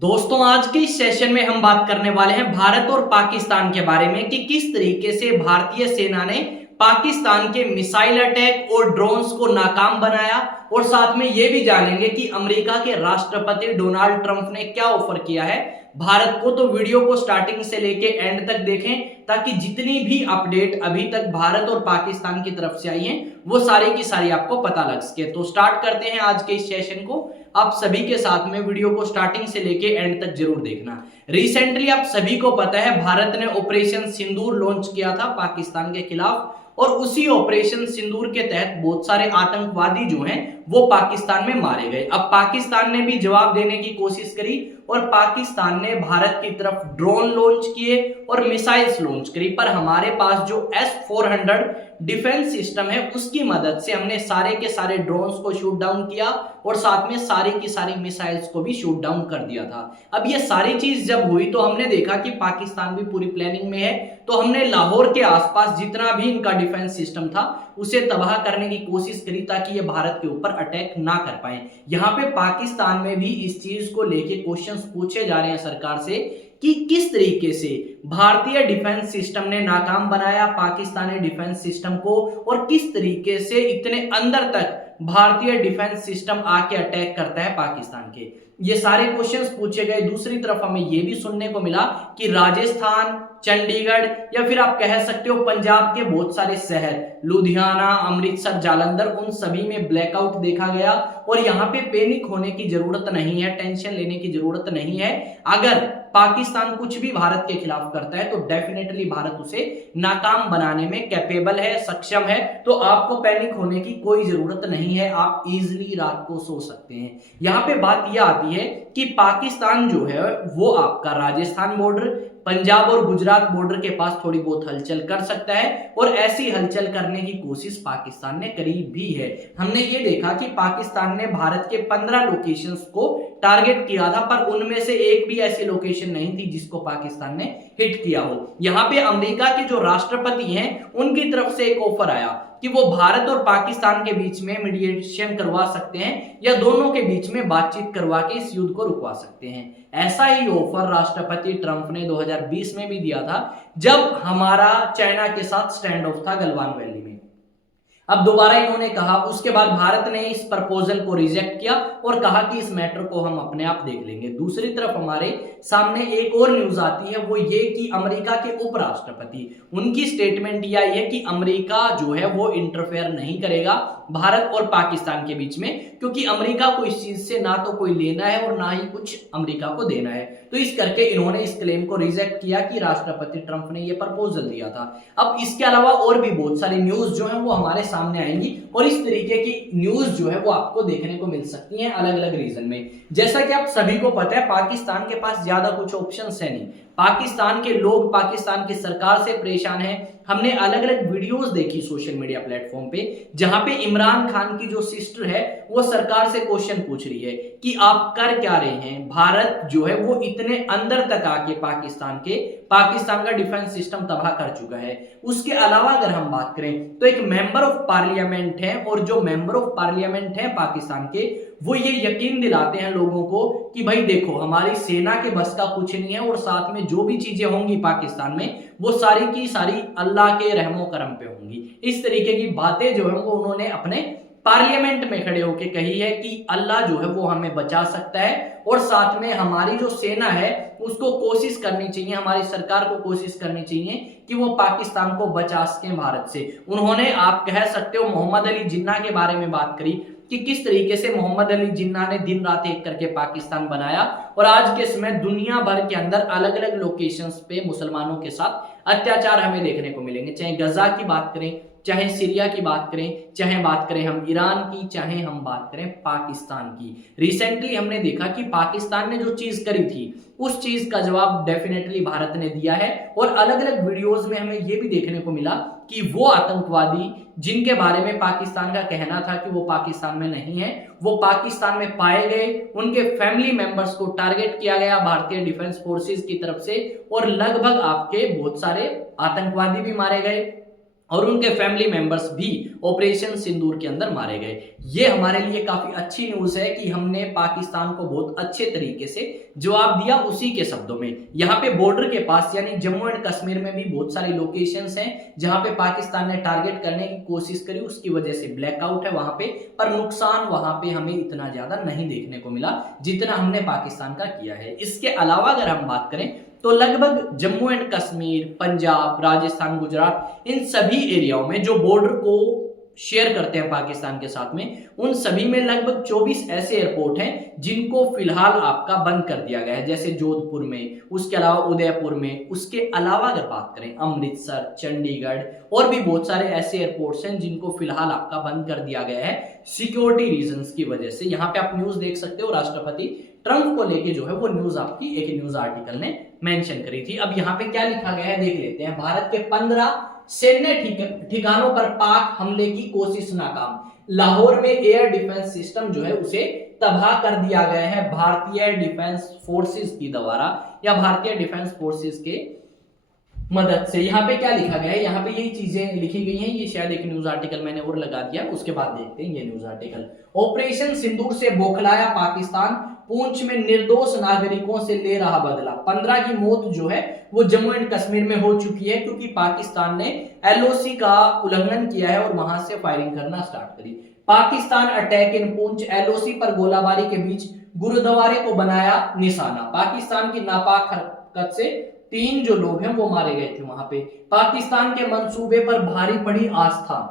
दोस्तों, आज के इस सेशन में हम बात करने वाले हैं भारत और पाकिस्तान के बारे में कि किस तरीके से भारतीय सेना ने पाकिस्तान के मिसाइल अटैक और ड्रोन्स को नाकाम बनाया। और साथ में यह भी जानेंगे कि अमेरिका के राष्ट्रपति डोनाल्ड ट्रंप ने क्या ऑफर किया है भारत को। तो वीडियो को स्टार्टिंग से लेके एंड तक देखें ताकि जितनी भी अपडेट अभी तक भारत और पाकिस्तान की तरफ से आई हैं वो सारी की सारी आपको पता लग सके। तो स्टार्ट करते हैं आज के इस सेशन को। आप सभी के साथ में वीडियो को स्टार्टिंग से लेके एंड तक जरूर देखना। रिसेंटली आप सभी को पता है भारत ने ऑपरेशन सिंदूर लॉन्च किया था पाकिस्तान के खिलाफ, और उसी ऑपरेशन सिंदूर के तहत बहुत सारे आतंकवादी जो हैं वो पाकिस्तान में मारे गए। अब पाकिस्तान ने भी जवाब देने की कोशिश करी और पाकिस्तान ने भारत की तरफ ड्रोन लॉन्च किए और मिसाइल्स लॉन्च करी, पर हमारे पास जो S-400 डिफेंस सिस्टम है उसकी मदद से हमने सारे के सारे ड्रोन्स को शूट डाउन किया और साथ में सारी की सारी मिसाइल्स को भी शूट डाउन कर दिया था। अब ये सारी चीज जब हुई तो हमने देखा कि पाकिस्तान भी पूरी प्लानिंग में है, तो हमने लाहौर के आसपास जितना भी इनका डिफेंस सिस्टम था उसे तबाह करने की कोशिश करी ताकि ये भारत के ऊपर अटैक ना कर पाए। यहाँ पे पाकिस्तान में भी इस चीज को लेके क्वेश्चंस पूछे जा रहे हैं सरकार से कि किस तरीके से भारतीय डिफेंस सिस्टम ने नाकाम बनाया पाकिस्तानी डिफेंस सिस्टम को, और किस तरीके से इतने अंदर तक भारतीय डिफेंस सिस्टम आके अटैक करता है पाकिस्तान के। ये सारे क्वेश्चंस पूछे गए। दूसरी तरफ हमें यह भी सुनने को मिला कि राजस्थान, चंडीगढ़ या फिर आप कह सकते हो पंजाब के बहुत सारे शहर, लुधियाना, अमृतसर, जालंधर, उन सभी में ब्लैकआउट देखा गया। और यहाँ पे पैनिक होने की जरूरत नहीं है, टेंशन लेने की जरूरत नहीं है। अगर पाकिस्तान कुछ भी भारत के खिलाफ करता है तो डेफिनेटली भारत उसे नाकाम बनाने में कैपेबल है, सक्षम है। तो आपको पैनिक होने की कोई जरूरत नहीं है, आप इजीली रात को सो सकते हैं। यहाँ पे बात यह आती है कि पाकिस्तान जो है वो आपका राजस्थान बॉर्डर, पंजाब और गुजरात बॉर्डर के पास थोड़ी बहुत हलचल कर सकता है, और ऐसी हलचल करने की कोशिश पाकिस्तान ने करी भी है। हमने ये देखा कि पाकिस्तान ने भारत के 15 लोकेशंस को टारगेट किया था, पर उनमें से एक भी ऐसी लोकेशन नहीं थी जिसको पाकिस्तान ने हिट किया हो। यहाँ पे अमेरिका के जो राष्ट्रपति हैं उनकी तरफ से एक ऑफर आया कि वो भारत और पाकिस्तान के बीच में मीडिएशन करवा सकते हैं या दोनों के बीच में बातचीत करवा के इस युद्ध को रुकवा सकते हैं। ऐसा ही ऑफर राष्ट्रपति ट्रंप ने 2020 में भी दिया था जब हमारा चाइना के साथ स्टैंड ऑफ था गलवान वैली में। अब दोबारा इन्होंने कहा, उसके बाद भारत ने इस प्रपोजल को रिजेक्ट किया और कहा कि इस मैटर को हम अपने आप देख लेंगे। दूसरी तरफ हमारे सामने एक और न्यूज आती है, वो ये कि अमेरिका के उपराष्ट्रपति, उनकी स्टेटमेंट यह आई है कि अमेरिका जो है वो इंटरफेयर नहीं करेगा भारत और पाकिस्तान के बीच में, क्योंकि अमेरिका को इस चीज से ना तो कोई लेना है और ना ही कुछ अमेरिका को देना है। तो इस करके इन्होंने इस क्लेम को रिजेक्ट किया कि राष्ट्रपति ट्रंप ने यह प्रपोजल दिया था। अब इसके अलावा और भी बहुत सारी न्यूज जो है वो हमारे सामने आएंगी, और इस तरीके की न्यूज जो है वो आपको देखने को मिल सकती है अलग अलग रीजन में। जैसा कि आप सभी को पता है पाकिस्तान के पास ज्यादा कुछ ऑप्शंस है नहीं। पाकिस्तान के लोग पाकिस्तान की सरकार से परेशान हैं। हमने अलग अलग वीडियोस देखी सोशल मीडिया प्लेटफॉर्म पे जहां पे इमरान खान की जो सिस्टर है वो सरकार से क्वेश्चन पूछ रही है कि आप कर क्या रहे हैं। भारत जो है वो इतने अंदर तक आके पाकिस्तान का डिफेंस सिस्टम तबाह कर चुका है। उसके अलावा अगर हम बात करें तो एक मेंबर ऑफ पार्लियामेंट है, और जो मेंबर ऑफ पार्लियामेंट है पाकिस्तान के, वो ये यकीन दिलाते हैं लोगों को कि भाई देखो हमारी सेना के बस का कुछ नहीं है, और साथ में जो भी चीजें होंगी पाकिस्तान में वो सारी की सारी अल्लाह के रहमो करम पे होंगी। इस तरीके की बातें जो है वो उन्होंने अपने पार्लियामेंट में खड़े होकर कही है कि अल्लाह जो है वो हमें बचा सकता है, और साथ में हमारी जो सेना है उसको कोशिश करनी चाहिए, हमारी सरकार को कोशिश करनी चाहिए कि वो पाकिस्तान को बचा सके भारत से। उन्होंने, आप कह सकते हो, मोहम्मद अली जिन्ना के बारे में बात करी कि किस तरीके से मोहम्मद अली जिन्ना ने दिन रात एक करके पाकिस्तान बनाया, और आज के समय दुनिया भर के अंदर अलग अलग लोकेशंस पे मुसलमानों के साथ अत्याचार हमें देखने को मिलेंगे। चाहे गजा की बात करें, चाहे सीरिया की बात करें, चाहे बात करें हम ईरान की, चाहे हम बात करें पाकिस्तान की। रिसेंटली हमने देखा कि पाकिस्तान ने जो चीज करी थी उस चीज का जवाब डेफिनेटली भारत ने दिया है, और अलग अलग वीडियोस में हमें यह भी देखने को मिला कि वो आतंकवादी जिनके बारे में पाकिस्तान का कहना था कि वो पाकिस्तान में नहीं है, वो पाकिस्तान में पाए गए। उनके फैमिली मेंबर्स को टारगेट किया गया भारतीय डिफेंस फोर्सेस की तरफ से, और लगभग आपके बहुत सारे आतंकवादी भी मारे गए, और उनके फैमिली मेंबर्स भी ऑपरेशन सिंदूर के अंदर मारे गए। ये हमारे लिए काफी अच्छी न्यूज है कि हमने पाकिस्तान को बहुत अच्छे तरीके से जवाब दिया उसी के शब्दों में। यहाँ पे बॉर्डर के पास यानी जम्मू एंड कश्मीर में भी बहुत सारी लोकेशंस हैं जहां पे पाकिस्तान ने टारगेट करने की कोशिश करी, उसकी वजह से ब्लैकआउट है वहां पे, पर नुकसान वहां पे हमें इतना ज्यादा नहीं देखने को मिला जितना हमने पाकिस्तान का किया है। इसके अलावा अगर हम बात करें तो लगभग जम्मू एंड कश्मीर, पंजाब, राजस्थान, गुजरात, इन सभी एरियाओं में जो बॉर्डर को शेयर करते हैं पाकिस्तान के साथ में, उन सभी में लगभग 24 ऐसे एयरपोर्ट हैं जिनको फिलहाल आपका बंद कर दिया गया है, जैसे जोधपुर में, उसके अलावा उदयपुर में, उसके अलावा अगर बात करें अमृतसर, चंडीगढ़ और भी बहुत सारे ऐसे एयरपोर्ट्स हैं जिनको फिलहाल आपका बंद कर दिया गया है सिक्योरिटी रीजंस की वजह से। यहाँ पे आप न्यूज देख सकते हो, राष्ट्रपति ट्रंप को लेके जो है वो न्यूज आपकी एक न्यूज आर्टिकल ने मेंशन करी थी। अब यहाँ पे क्या लिखा गया है देख लेते हैं। भारत के 15 सैन्य ठिकानों पर पाक हमले की कोशिश नाकाम। लाहौर में एयर डिफेंस सिस्टम जो है उसे तबाह कर दिया गया है भारतीय डिफेंस फोर्सेस की द्वारा या भारतीय डिफेंस फोर्सेस के मदद से। यहाँ पे क्या लिखा गया है, यहाँ पे यही चीजें लिखी गई हैं। ये शायद एक न्यूज आर्टिकल मैंने और लगा दिया, उसके बाद देखते हैं ये न्यूज आर्टिकल। ऑपरेशन सिंदूर से बौखलाया पाकिस्तान, पूंछ में निर्दोष नागरिकों से ले रहा बदला। 15 की मौत जो है वो जम्मू एंड कश्मीर में हो चुकी है क्योंकि पाकिस्तान ने एलओसी का उल्लंघन किया है और वहां से फायरिंग करना स्टार्ट करी। Pakistan attack in Poonch, LOC पर गोलाबारी के बीच गुरुद्वारे को बनाया निशाना। पाकिस्तान की नापाक हरकत से 3 जो लोग हैं वो मारे गए थे वहां पे। पाकिस्तान के मंसूबे पर भारी पड़ी आस्था।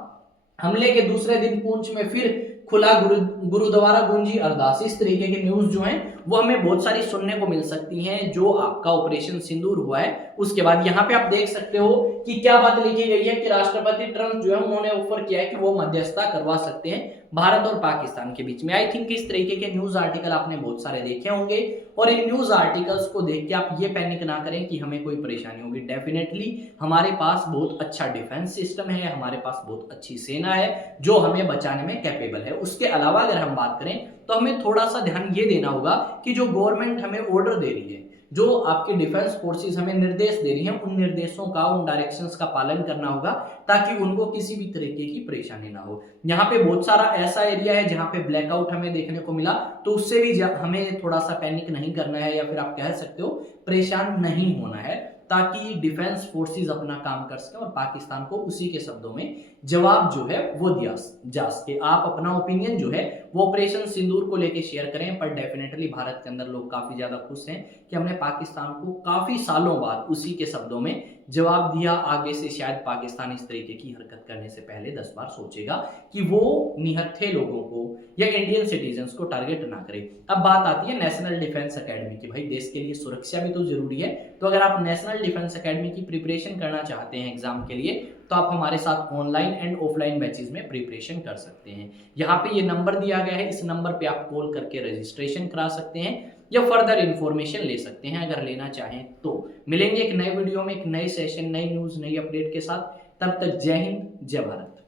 हमले के दूसरे दिन पूंछ में फिर खुला गुरुद्वारा, गूंजी अरदास। इस तरीके की न्यूज जो है वो हमें बहुत सारी सुनने को मिल सकती हैं जो आपका ऑपरेशन सिंदूर हुआ है उसके बाद। यहाँ पे आप देख सकते हो कि क्या बात लिखी गई है कि राष्ट्रपति ट्रंप जो है उन्होंने ऑफर किया है कि वो मध्यस्थता करवा सकते हैं भारत और पाकिस्तान के बीच में। आई थिंक इस तरीके के न्यूज आर्टिकल आपने बहुत सारे देखे होंगे और इन न्यूज आर्टिकल्स को देख के आप ये पैनिक ना करें कि हमें कोई परेशानी होगी। डेफिनेटली हमारे पास बहुत अच्छा डिफेंस सिस्टम है, हमारे पास बहुत अच्छी सेना है जो हमें बचाने में कैपेबल है। उसके अलावा अगर हम बात करें तो हमें थोड़ा सा ध्यान ये देना होगा कि जो गवर्नमेंट हमें ऑर्डर दे रही है, जो आपके डिफेंस फोर्सेस हमें निर्देश दे रही हैं, उन निर्देशों का, उन डायरेक्शंस का पालन करना होगा ताकि उनको किसी भी तरीके की परेशानी ना हो। यहाँ पे बहुत सारा ऐसा एरिया है जहाँ पे ब्लैकआउट हमें देखने को मिला, तो उससे भी हमें थोड़ा सा पैनिक नहीं करना है या फिर आप कह सकते हो परेशान नहीं होना है, ताकि डिफेंस फोर्सेस अपना काम कर सके और पाकिस्तान को उसी के शब्दों में जवाब जो है वो दिया जा सके। आप अपना ओपिनियन जो है वो ऑपरेशन सिंदूर को लेके शेयर करें, पर डेफिनेटली भारत के अंदर लोग काफी ज्यादा खुश हैं कि हमने पाकिस्तान को काफी सालों बाद उसी के शब्दों में जवाब दिया। आगे से शायद पाकिस्तान इस तरीके की हरकत करने से पहले 10 बार सोचेगा कि वो निहत्थे लोगों को या इंडियन सिटीजन्स को टारगेट ना करे। अब बात आती है नेशनल डिफेंस एकेडमी की। भाई देश के लिए सुरक्षा भी तो जरूरी है, तो अगर आप नेशनल डिफेंस एकेडमी की प्रिपरेशन करना चाहते हैं एग्जाम के लिए तो आप हमारे साथ ऑनलाइन एंड ऑफलाइन बैचेस में प्रिपरेशन कर सकते हैं। यहाँ पे ये नंबर दिया गया है, इस नंबर पे आप कॉल करके रजिस्ट्रेशन करा सकते हैं या फर्दर इंफॉर्मेशन ले सकते हैं अगर लेना चाहें तो। मिलेंगे एक नए वीडियो में, एक नए सेशन, नई न्यूज, नई अपडेट के साथ। तब तक जय हिंद, जय भारत।